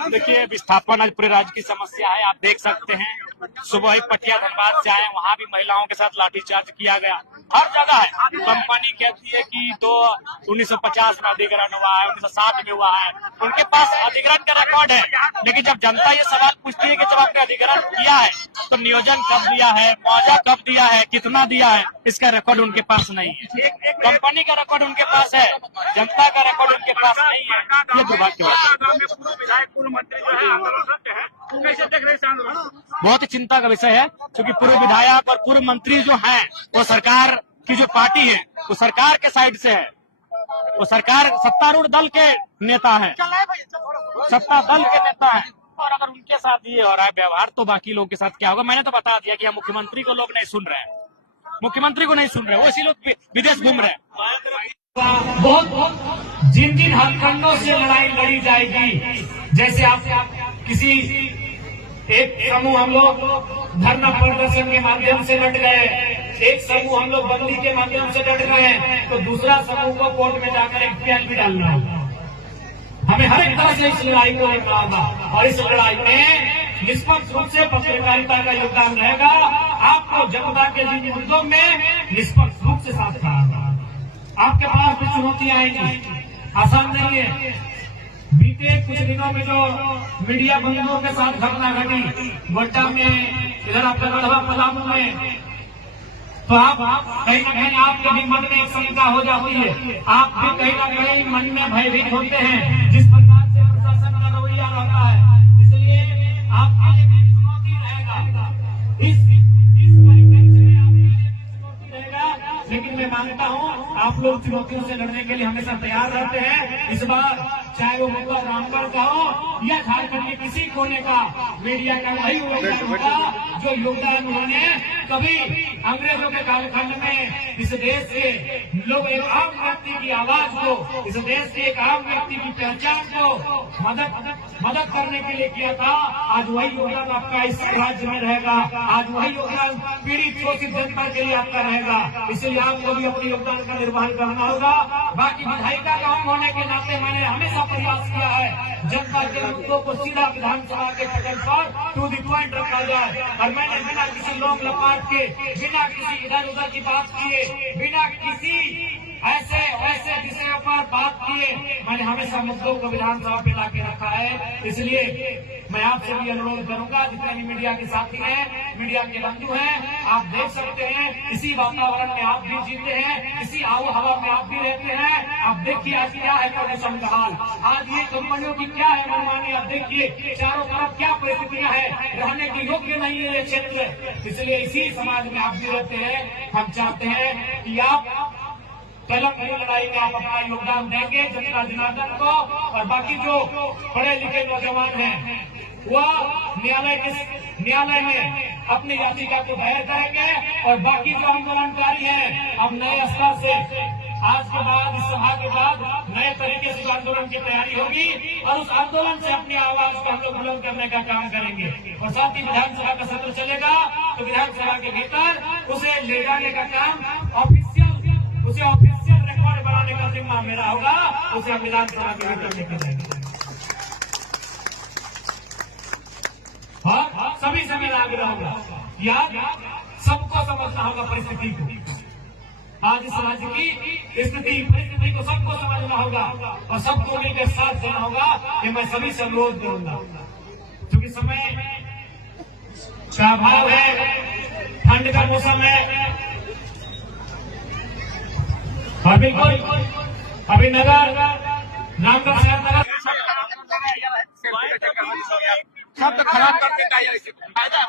देखिए, विस्थापन आज पूरे राज्य की समस्या है। आप देख सकते हैं, सुबह ही पटिया धनबाद से आए, वहाँ भी महिलाओं के साथ लाठीचार्ज किया गया। हर जगह है। कंपनी कहती है कि 1950 में अधिग्रहण हुआ है, 1960 में हुआ है, उनके पास अधिग्रहण का रिकॉर्ड है। लेकिन जब जनता ये सवाल पूछती है कि जब आपने अधिग्रहण किया है तो नियोजन कब दिया है, मुआवजा कब दिया है, कितना दिया है, इसका रिकॉर्ड उनके पास नहीं है। कंपनी का रिकॉर्ड उनके पास है, जनता का रिकॉर्ड उनके पास नहीं है। ये दुर्भाग्य बहुत ही चिंता का विषय है, क्योंकि पूर्व विधायक और पूर्व मंत्री जो हैं वो सरकार की जो पार्टी है वो सरकार के साइड से है। वो सरकार सत्तारूढ़ दल के नेता है, सत्ता दल के नेता है। और अगर उनके साथ ये हो रहा है व्यवहार, तो बाकी लोगों के साथ क्या होगा? मैंने तो बता दिया कि हम मुख्यमंत्री को लोग नहीं सुन रहे हैं, मुख्यमंत्री को नहीं सुन रहे, वो इसी लोग विदेश घूम रहे हैं। बहुत जिन जिन हथकंडों से लड़ाई लड़ी जाएगी, जैसे आप किसी एक समूह हम लोग धरना प्रदर्शन के माध्यम से डट गए, एक समूह हम लोग बंदी के माध्यम से डट गए, तो दूसरा समूह को कोर्ट में जाकर एक पीएल भी डालना होगा। हमें हर एक तरह से इस लड़ाई को लड़ना होगा और इस लड़ाई में निष्पक्ष रूप से पत्रकारिता का योगदान रहेगा। आपको जनता के जिन मुद्दों में निष्पक्ष रूप से साथ खड़ा होगा। आपके पास भी चुनौतियां आएंगी, आसान नहीं है। बीते कुछ दिनों में जो मीडिया बंधुओं के साथ घटना घटी, गोड्डा में, इधर आपका गढ़वा पलामू में, तो आप कहीं न कहीं आपके भी मन में एक शंका हो जाती है, आप भी कहीं न कहीं मन में भयभीत होते हैं जिस प्रकार से प्रशासन का रवैया रहता है। इसलिए आपके लिए भी चुनौती रहेगा, इस परिप्रेक्ष्य में आपके लिए भी चुनौती रहेगा। लेकिन मैं मानता हूँ आप लोग चुनौतियों से लड़ने के लिए हमेशा तैयार रहते हैं। इस बार चाहे वो मुद्दा रामगढ़ का हो या झारखंड के किसी कोने का, मीडिया का वही होगा जो योगदान उन्होंने कभी अंग्रेजों के कालखंड में इस देश के लोग, एक आम व्यक्ति की आवाज को, इस देश के एक आम व्यक्ति की पहचान को मदद करने के लिए किया था। आज वही योगदान आपका इस राज्य में रहेगा, आज वही योगदान पीड़ित शोषित जनता के लिए आपका रहेगा। इसलिए आपको भी अपने योगदान का निर्वहन करना होगा। बाकी विधायिका का हम होने के नाते मैंने हमेशा प्रयास किया है जनता के मुद्दों को सीधा विधानसभा के पटल पर टू द पॉइंट रखा जाए, और मैंने बिना किसी लोग लपाट के, बिना किसी इधर उधर की बात किए, बिना किसी ऐसे विषयों पर बात किए, मैंने हमेशा मुद्दों को विधानसभा पे लाके रखा है। इसलिए मैं आपसे भी अनुरोध करूंगा, जितने भी मीडिया के साथी हैं, मीडिया के बंधु हैं, आप देख सकते हैं इसी वातावरण में आप भी जीते हैं, इसी आबो हवा में आप भी रहते हैं। आप देखिए आज क्या है प्रदूषण का हाल, आज ये कंपनियों की क्या है मनमानी, आप देखिए चारों तरफ क्या परिस्थितियां है, रहने के योग्य नहीं है ये क्षेत्र। इसलिए इसी समाज में आप भी रहते हैं। हम चाहते हैं कि आप कलम की लड़ाई में आप अपना योगदान देंगे जनता जनार्दन को, और बाकी जो पढ़े लिखे नौजवान हैं वह न्यायालय में अपनी याचिका को दायर करेंगे, और बाकी जो आंदोलनकारी हैं अब नए स्तर से आज के बाद, इस सभा के बाद नए तरीके से आंदोलन की तैयारी होगी, और उस आंदोलन से अपनी आवाज को हम लोग बुलंद करने का काम करेंगे। और साथ ही विधानसभा का सत्र चलेगा तो विधानसभा के भीतर उसे ले जाने का काम ऑफिशियल रिकॉर्ड बनाने का जिम्मा मेरा होगा, उसे हम विधानसभा के भीतर लेकर जाएंगे। हाँ, सभी से मेरा आग्रह होगा, याद सबको समझना होगा परिस्थिति को, आज इस राज्य की परिस्थिति को सबको समझना होगा और सबको मिलकर साथ देना होगा। कि मैं सभी से अनुरोध करूंगा, क्योंकि समय का अभाव है, ठंड का मौसम है, अभी नगर रामगढ़ शहर नगर सब तो खराब कर देता है, फायदा है।